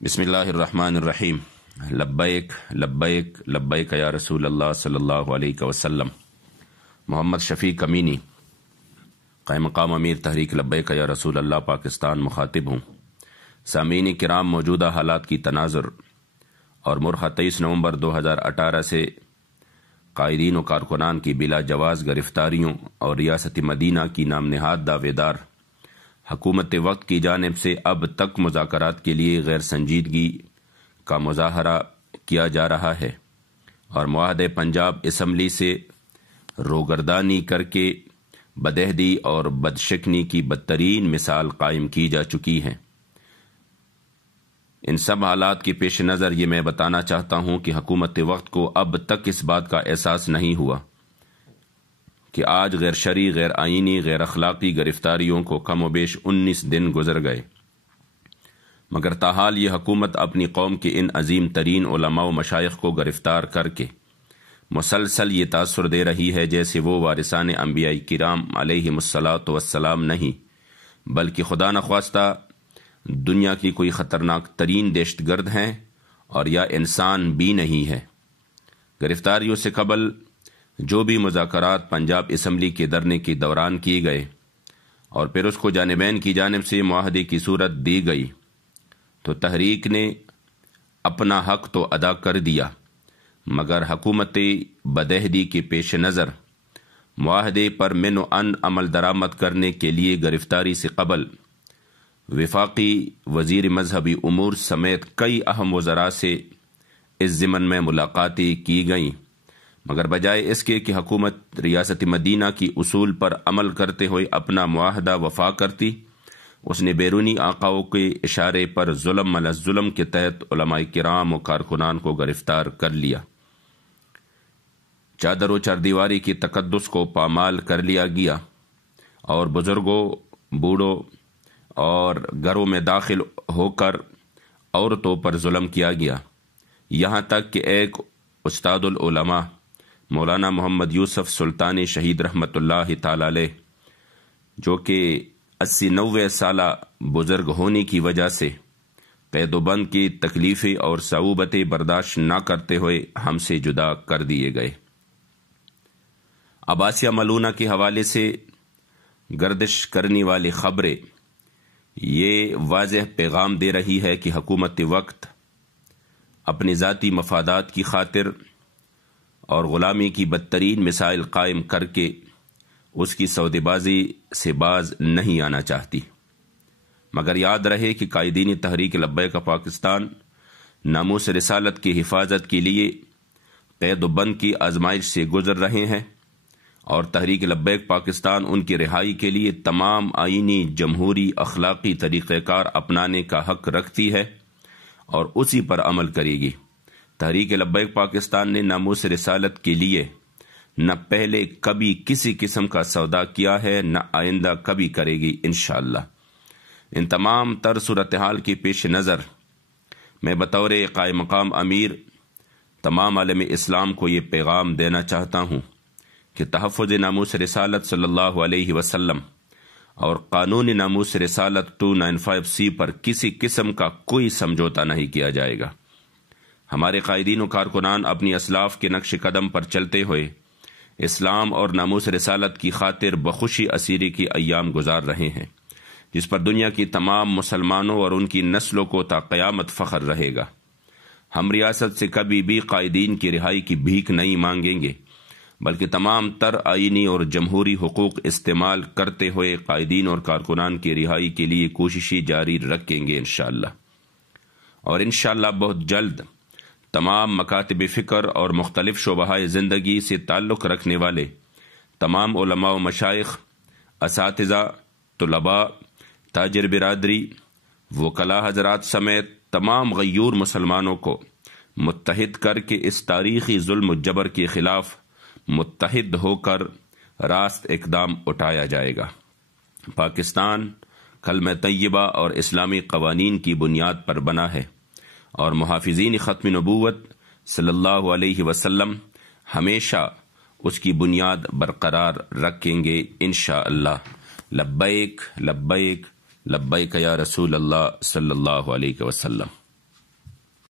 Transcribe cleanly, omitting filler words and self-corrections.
بسم اللہ الرحمن الرحیم۔ لبیک لبیک لبیک یا رسول اللہ صلی اللہ علیہ وسلم۔ محمد شفیق امینی، قائم مقام امیر تحریک لبیک یا رسول اللہ پاکستان، مخاطب ہوں۔ سامعین کرام، موجودہ حالات کی تناظر اور مرخہ 23 نومبر 2018 سے قائدین و کارکنان کی بلا جواز گرفتاریوں اور ریاست مدینہ کی نام نہاد دعوے دار حکومت وقت کی جانب سے اب تک مذاکرات کے لیے غیر سنجیدگی کا مظاہرہ کیا جا رہا ہے اور معاہدہ پنجاب اسمبلی سے روگردانی کر کے بدعہدی اور بدشکنی کی بدترین مثال قائم کی جا چکی ہے۔ ان سب حالات کے پیش نظر یہ میں بتانا چاہتا ہوں کہ حکومت وقت کو اب تک اس بات کا احساس نہیں ہوا کہ آج غیر شرعی، غیر آئینی، غیر اخلاقی گرفتاریوں کو کم و بیش 19 دن گزر گئے، مگر تاحال یہ حکومت اپنی قوم کے ان عظیم ترین علماء و مشائخ کو گرفتار کر کے مسلسل یہ تاثر دے رہی ہے جیسے وہ وارثان انبیاء کرام علیہم الصلاۃ والسلام نہیں بلکہ خدا نخواستہ دنیا کی کوئی خطرناک ترین دہشت گرد ہیں اور یا انسان بھی نہیں ہے۔ گرفتاریوں سے قبل جو بھی مذاکرات پنجاب اسمبلی کے دھرنے کے دوران کیے گئے اور پھر اس کو جانبین کی جانب سے معاہدے کی صورت دی گئی تو تحریک نے اپنا حق تو ادا کر دیا، مگر حکومت بدعہدی کے پیش نظر معاہدے پر من و ان عمل درآمد کرنے کے لیے گرفتاری سے قبل وفاقی وزیر مذہبی امور سمیت کئی اہم وزراء سے اس ضمن میں ملاقاتیں کی گئیں، مگر بجائے اس کے کہ حکومت ریاست مدینہ کی اصول پر عمل کرتے ہوئے اپنا معاہدہ وفا کرتی، اس نے بیرونی آقاؤں کے اشارے پر ظلم علی ظلم کے تحت علماء کرام و کارکنان کو گرفتار کر لیا۔ چادر و چاردیواری کی تقدس کو پامال کر لیا گیا اور بزرگوں، بوڑھوں اور گھروں میں داخل ہو کر عورتوں پر ظلم کیا گیا، یہاں تک کہ ایک استاد العلماء مولانا محمد یوسف سلطانی شہید رحمۃ اللہ تعالی علیہ، جو کہ 80-90 سالہ بزرگ ہونے کی وجہ سے قید و بند کی تکلیفیں اور صعوبتیں برداشت نہ کرتے ہوئے ہم سے جدا کر دیے گئے۔ عباسیہ ملونہ کے حوالے سے گردش کرنے والی خبریں یہ واضح پیغام دے رہی ہے کہ حکومت وقت اپنے ذاتی مفادات کی خاطر اور غلامی کی بدترین مسائل قائم کر کے اس کی سودے بازی سے باز نہیں آنا چاہتی، مگر یاد رہے کہ قائدین تحریک لبیک پاکستان ناموس رسالت کی حفاظت کے لیے قید و بند کی آزمائش سے گزر رہے ہیں اور تحریک لبیک پاکستان ان کی رہائی کے لیے تمام آئینی، جمہوری، اخلاقی طریقہ کار اپنانے کا حق رکھتی ہے اور اسی پر عمل کرے گی۔ تحریک لبیک پاکستان نے ناموس رسالت کے لیے نہ پہلے کبھی کسی قسم کا سودا کیا ہے، نہ آئندہ کبھی کرے گی انشاءاللہ۔ ان تمام تر صورتحال کے پیش نظر میں بطور قائم مقام امیر تمام عالم اسلام کو یہ پیغام دینا چاہتا ہوں کہ تحفظ ناموس رسالت صلی اللہ علیہ وسلم اور قانون ناموس رسالت 295C پر کسی قسم کا کوئی سمجھوتا نہیں کیا جائے گا۔ ہمارے قائدین و کارکنان اپنی اسلاف کے نقش قدم پر چلتے ہوئے اسلام اور ناموس رسالت کی خاطر بخوشی اسیری کی ایام گزار رہے ہیں، جس پر دنیا کی تمام مسلمانوں اور ان کی نسلوں کو تا قیامت فخر رہے گا۔ ہم ریاست سے کبھی بھی قائدین کی رہائی کی بھیک نہیں مانگیں گے، بلکہ تمام تر آئینی اور جمہوری حقوق استعمال کرتے ہوئے قائدین اور کارکنان کی رہائی کے لیے کوششیں جاری رکھیں گے انشاءاللہ، اور انشاءاللہ بہت جلد تمام مکاتب فکر اور مختلف شعبہ زندگی سے تعلق رکھنے والے تمام علماء و مشائخ، اساتذہ، طلباء، تاجر برادری، وکلاء حضرات سمیت تمام غیور مسلمانوں کو متحد کر کے اس تاریخی ظلم و جبر کے خلاف متحد ہو کر راست اقدام اٹھایا جائے گا۔ پاکستان کلمہ طیبہ اور اسلامی قوانین کی بنیاد پر بنا ہے اور محافظین ختم نبوت صلی اللہ علیہ وسلم ہمیشہ اس کی بنیاد برقرار رکھیں گے انشاءاللہ۔ لبیک لبیک لبیک یا رسول اللہ صلی اللہ علیہ وسلم۔